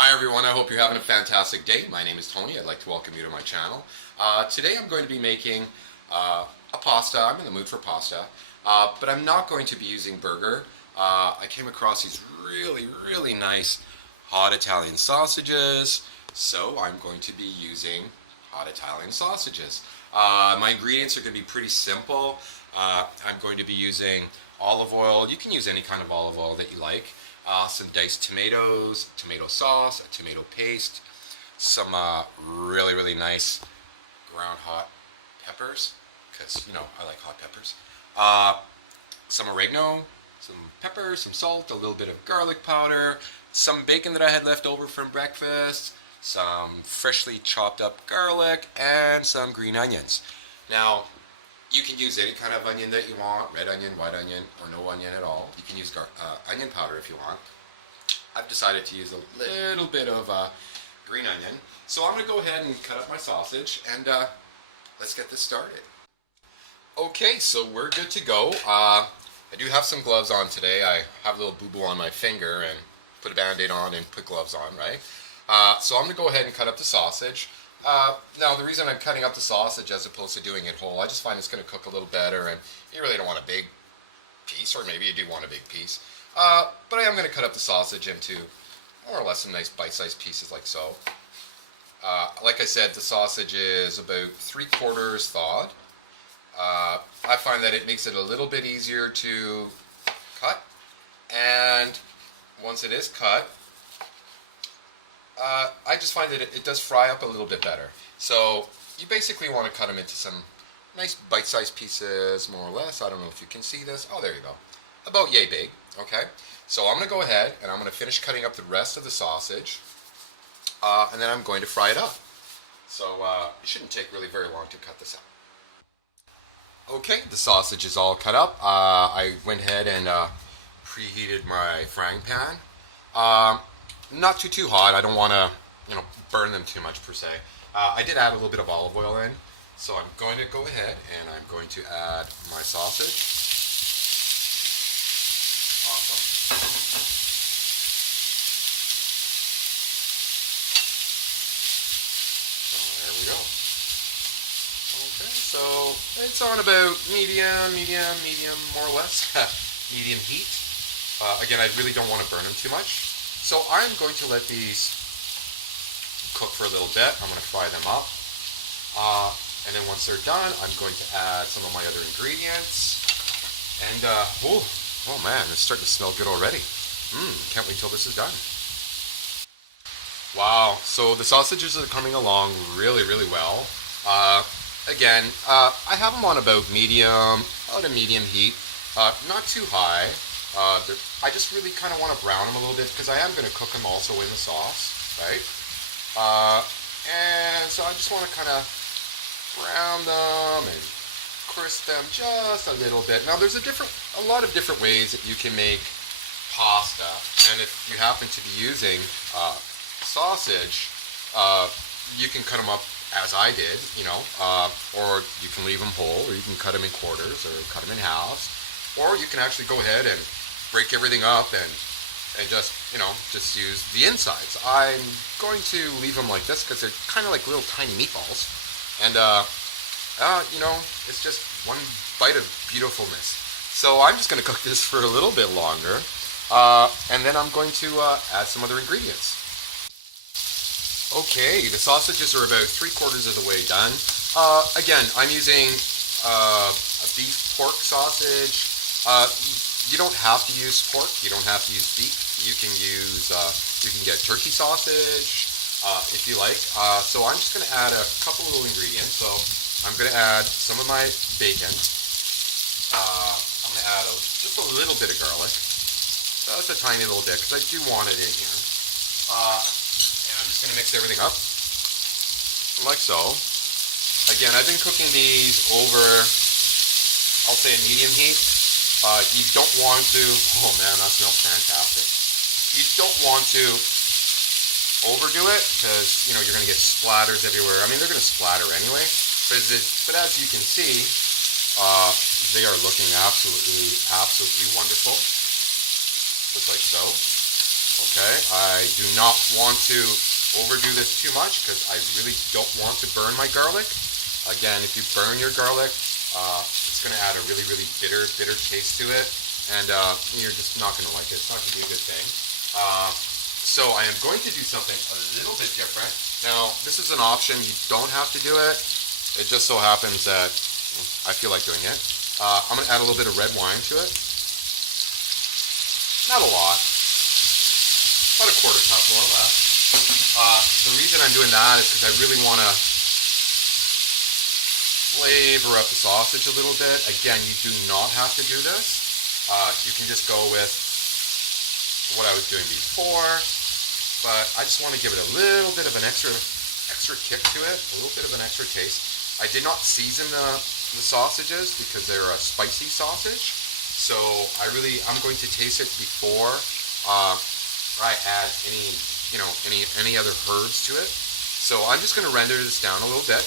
Hi everyone, I hope you're having a fantastic day. My name is Tony. I'd like to welcome you to my channel. Today I'm going to be making a pasta. I'm in the mood for pasta, but I'm not going to be using burger. I came across these really nice hot Italian sausages, so I'm going to be using hot Italian sausages. My ingredients are going to be pretty simple. I'm going to be using olive oil. You can use any kind of olive oil that you like. Some diced tomatoes, tomato sauce, a tomato paste, some really nice ground hot peppers, because I like hot peppers. Some oregano, some pepper, some salt, a little bit of garlic powder, some bacon that I had left over from breakfast, some freshly chopped up garlic, and some green onions. Now, you can use any kind of onion that you want, red onion, white onion, or no onion at all. You can use onion powder if you want. I've decided to use a little bit of green onion. So I'm going to go ahead and cut up my sausage, and let's get this started. Okay, so we're good to go. I do have some gloves on today. I have a little boo-boo on my finger and put a Band-Aid on and put gloves on, right? So I'm going to go ahead and cut up the sausage. Now, the reason I'm cutting up the sausage as opposed to doing it whole, I just find it's going to cook a little better, and you really don't want a big piece, or maybe you do want a big piece. But I am going to cut up the sausage into more or less some nice bite-sized pieces like so. Like I said, the sausage is about 3/4 thawed. I find that it makes it a little bit easier to cut, and once it is cut, I just find that it does fry up a little bit better. So you basically want to cut them into some nice bite-sized pieces, more or less. I don't know if you can see this. Oh, there you go. About yay big, okay? So I'm going to go ahead and I'm going to finish cutting up the rest of the sausage, and then I'm going to fry it up. So it shouldn't take really very long to cut this up. Okay, the sausage is all cut up. I went ahead and preheated my frying pan. Not too hot. I don't want to, burn them too much per se. I did add a little bit of olive oil in, so I'm going to go ahead and I'm going to add my sausage. Awesome. So there we go. Okay, so it's on about medium, more or less, medium heat. Again, I really don't want to burn them too much. So I'm going to let these cook for a little bit. I'm going to fry them up. And then once they're done, I'm going to add some of my other ingredients. And, oh man, it's starting to smell good already. Can't wait till this is done. Wow, so the sausages are coming along really well. Again, I have them on about a medium heat. Not too high. I just really kind of want to brown them a little bit because I am going to cook them also in the sauce, right? And so I just want to kind of brown them and crisp them just a little bit. Now there's a lot of different ways that you can make pasta, and if you happen to be using sausage, you can cut them up as I did, or you can leave them whole, or you can cut them in quarters, or cut them in halves, or you can actually go ahead and break everything up and just use the insides. I'm going to leave them like this because they're kind of like little tiny meatballs, and it's just one bite of beautifulness. So I'm just going to cook this for a little bit longer, and then I'm going to add some other ingredients. Okay, the sausages are about 3/4 of the way done. Again, I'm using a beef pork sausage. You don't have to use pork. You don't have to use beef. You can get turkey sausage if you like. So I'm just going to add a couple little ingredients. So I'm going to add some of my bacon. I'm going to add just a little bit of garlic. Just a tiny little bit because I do want it in here. And I'm just going to mix everything up like so. Again, I've been cooking these over, I'll say a medium heat. You don't want to, oh man, that smells fantastic. You don't want to overdo it because, you're going to get splatters everywhere. I mean, they're going to splatter anyway. But as you can see, they are looking absolutely wonderful. Just like so. Okay, I do not want to overdo this too much because I really don't want to burn my garlic. Again, if you burn your garlic, it's going to add a really, really bitter taste to it, and you're just not going to like it. It's not going to be a good thing. So I am going to do something a little bit different. Now, this is an option. You don't have to do it. It just so happens that I feel like doing it. I'm going to add a little bit of red wine to it. Not a lot. About a quarter cup, more or less. The reason I'm doing that is because I really want to flavor up the sausage a little bit. Again, you do not have to do this. You can just go with what I was doing before, but I just want to give it a little bit of an extra kick to it, a little bit of an extra taste. I did not season the sausages because they're a spicy sausage, so I'm going to taste it before I add any other herbs to it. So I'm just going to render this down a little bit,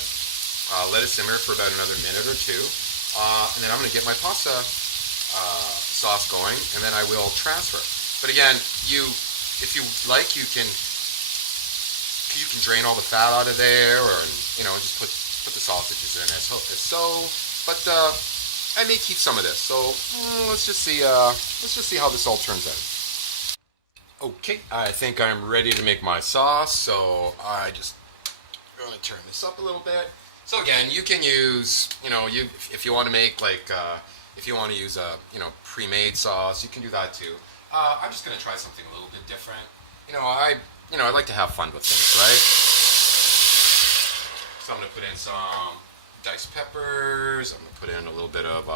let it simmer for about another minute or two, and then I'm going to get my pasta sauce going, and then I will transfer. But again, if you like, you can drain all the fat out of there, or just put the sausages in as so. But I may keep some of this. So let's just see how this all turns out. Okay, I think I'm ready to make my sauce, so I just going to turn this up a little bit. So again, you can use, if you want to make if you want to use a, pre-made sauce, you can do that too. I'm just going to try something a little bit different. I like to have fun with things, right? So I'm going to put in some diced peppers. I'm going to put in a little bit of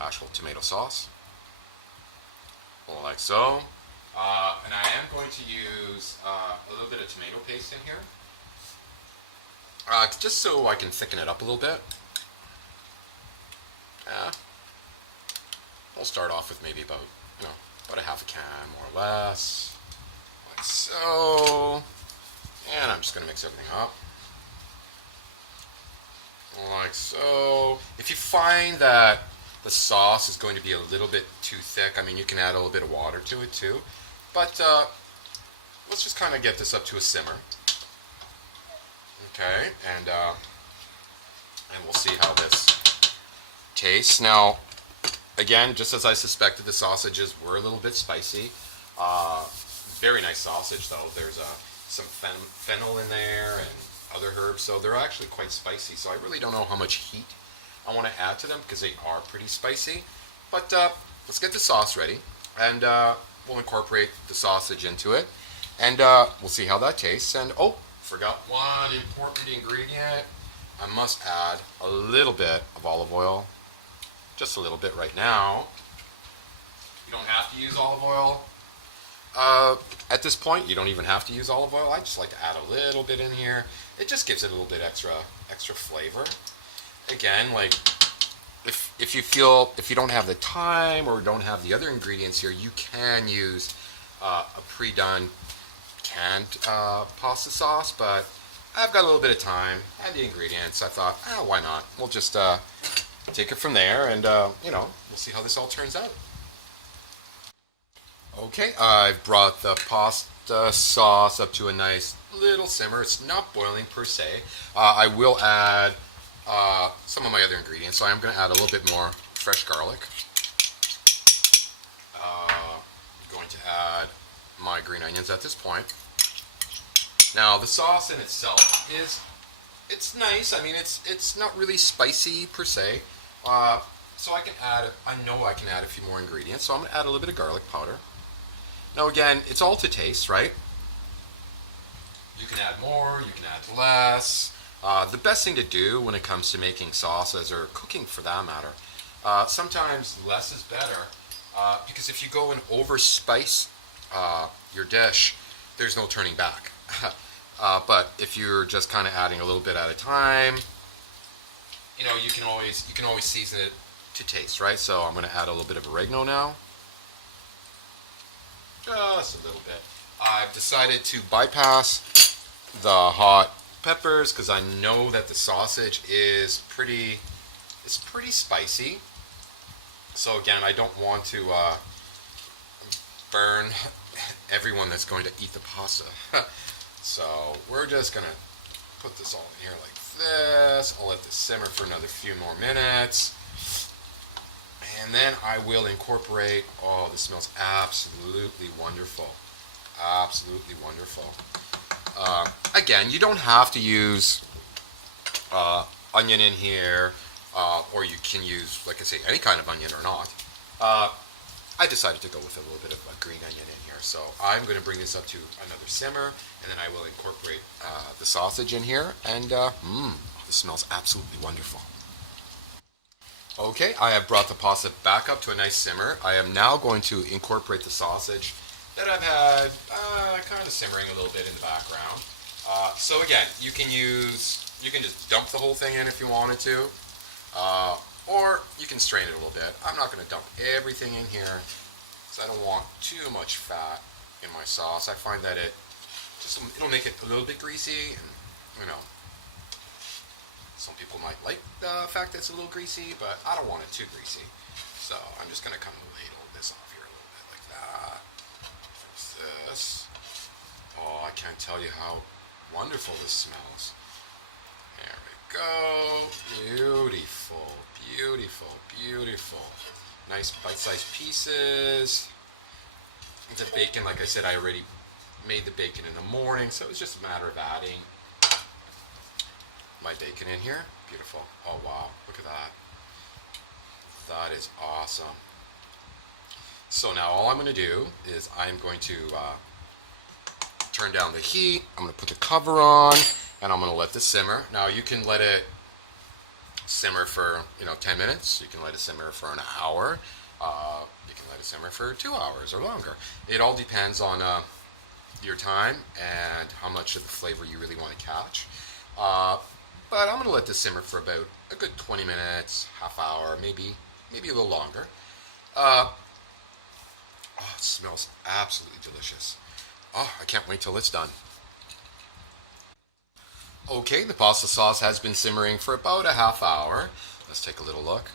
actual tomato sauce, like so. And I am going to use a little bit of tomato paste in here, just so I can thicken it up a little bit. We'll start off with maybe about a half a can, more or less, like so. And I'm just going to mix everything up, like so. If you find that the sauce is going to be a little bit too thick, you can add a little bit of water to it too. But let's just kind of get this up to a simmer. Okay, and we'll see how this tastes. Now, again, just as I suspected, the sausages were a little bit spicy. Very nice sausage, though. There's some fennel in there and other herbs, so they're actually quite spicy. So I really don't know how much heat I want to add to them because they are pretty spicy. But let's get the sauce ready, and we'll incorporate the sausage into it, and we'll see how that tastes. And forgot one important ingredient. I must add a little bit of olive oil, just a little bit right now. You don't have to use olive oil. At this point, you don't even have to use olive oil. I just like to add a little bit in here. It just gives it a little bit extra flavor. Again, if you don't have the time or don't have the other ingredients here, you can use a pre-done canned pasta sauce, but I've got a little bit of time and the ingredients. I thought, why not? We'll just take it from there, and we'll see how this all turns out. Okay, I've brought the pasta sauce up to a nice little simmer. It's not boiling per se. I will add some of my other ingredients. So I'm going to add a little bit more fresh garlic. I'm going to add my green onions at this point. Now the sauce in itself it's nice. It's not really spicy per se. So I know I can add a few more ingredients. So I'm going to add a little bit of garlic powder. Now again, it's all to taste, right? You can add more, you can add less. The best thing to do when it comes to making sauces, or cooking for that matter, sometimes less is better, because if you go and over spice your dish, there's no turning back. But if you're just kind of adding a little bit at a time, you can always season it to taste, right? So I'm going to add a little bit of oregano now, just a little bit. I've decided to bypass the hot peppers because I know that the sausage is pretty spicy. So again, I don't want to burn everyone that's going to eat the pasta. So we're just going to put this all in here like this. I'll let this simmer for another few more minutes. And then I will incorporate, oh, this smells absolutely wonderful. Absolutely wonderful. Again, you don't have to use onion in here, or you can use, like I say, any kind of onion or not. I decided to go with a little bit of a green onion in here. So I'm going to bring this up to another simmer, and then I will incorporate the sausage in here. And this smells absolutely wonderful. Okay, I have brought the pasta back up to a nice simmer. I am now going to incorporate the sausage that I've had kind of simmering a little bit in the background. So again, you can just dump the whole thing in if you wanted to, or you can strain it a little bit. I'm not going to dump everything in here because I don't want too much fat in my sauce. I find that it'll make it a little bit greasy, and some people might like the fact that it's a little greasy, but I don't want it too greasy. So I'm just going to kind of ladle this off here a little bit like that. There's this. Oh, I can't tell you how wonderful this smells. There we go. Beautiful, beautiful, beautiful. Nice bite-sized pieces. The bacon, like I said, I already made the bacon in the morning, so it was just a matter of adding my bacon in here. Beautiful. Oh wow, look at that. That is awesome. So now all I'm going to do is I'm going to turn down the heat. I'm going to put the cover on, and I'm going to let this simmer. Now you can let it simmer for 10 minutes. You can let it simmer for an hour. You can let it simmer for 2 hours or longer. It all depends on your time and how much of the flavor you really want to catch. But I'm going to let this simmer for about a good 20 minutes, half hour, maybe a little longer. Oh, it smells absolutely delicious. Oh, I can't wait till it's done. Okay, the pasta sauce has been simmering for about a half hour. Let's take a little look.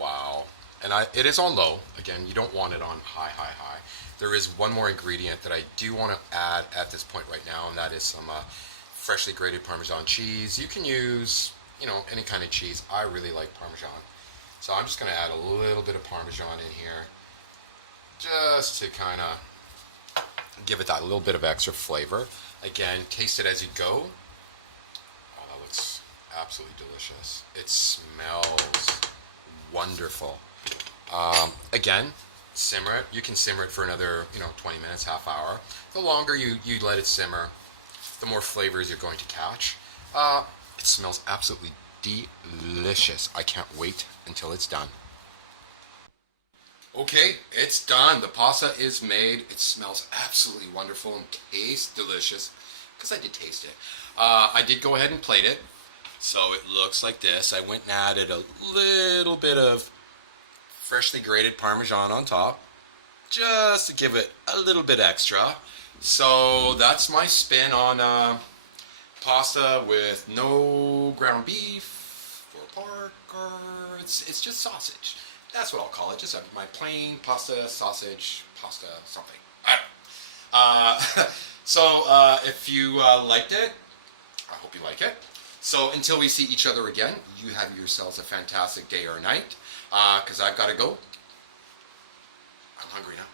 Wow. And it is on low. Again, you don't want it on high, high, high. There is one more ingredient that I do want to add at this point right now, and that is some freshly grated Parmesan cheese. You can use, any kind of cheese. I really like Parmesan. So I'm just going to add a little bit of Parmesan in here just to kind of give it that little bit of extra flavor. Again, taste it as you go. Oh, that looks absolutely delicious. It smells wonderful. Again, simmer it. You can simmer it for another, 20 minutes, half hour. The longer you let it simmer, the more flavors you're going to catch. It smells absolutely delicious. I can't wait until it's done. Okay, it's done. The pasta is made. It smells absolutely wonderful and tastes delicious because I did taste it. I did go ahead and plate it. So it looks like this. I went and added a little bit of freshly grated Parmesan on top just to give it a little bit extra. So that's my spin on pasta with no ground beef or pork, or it's just sausage. That's what I'll call it. Just my plain pasta, sausage, pasta, something. So if you liked it, I hope you like it. So until we see each other again, you have yourselves a fantastic day or night, because I've got to go. I'm hungry now.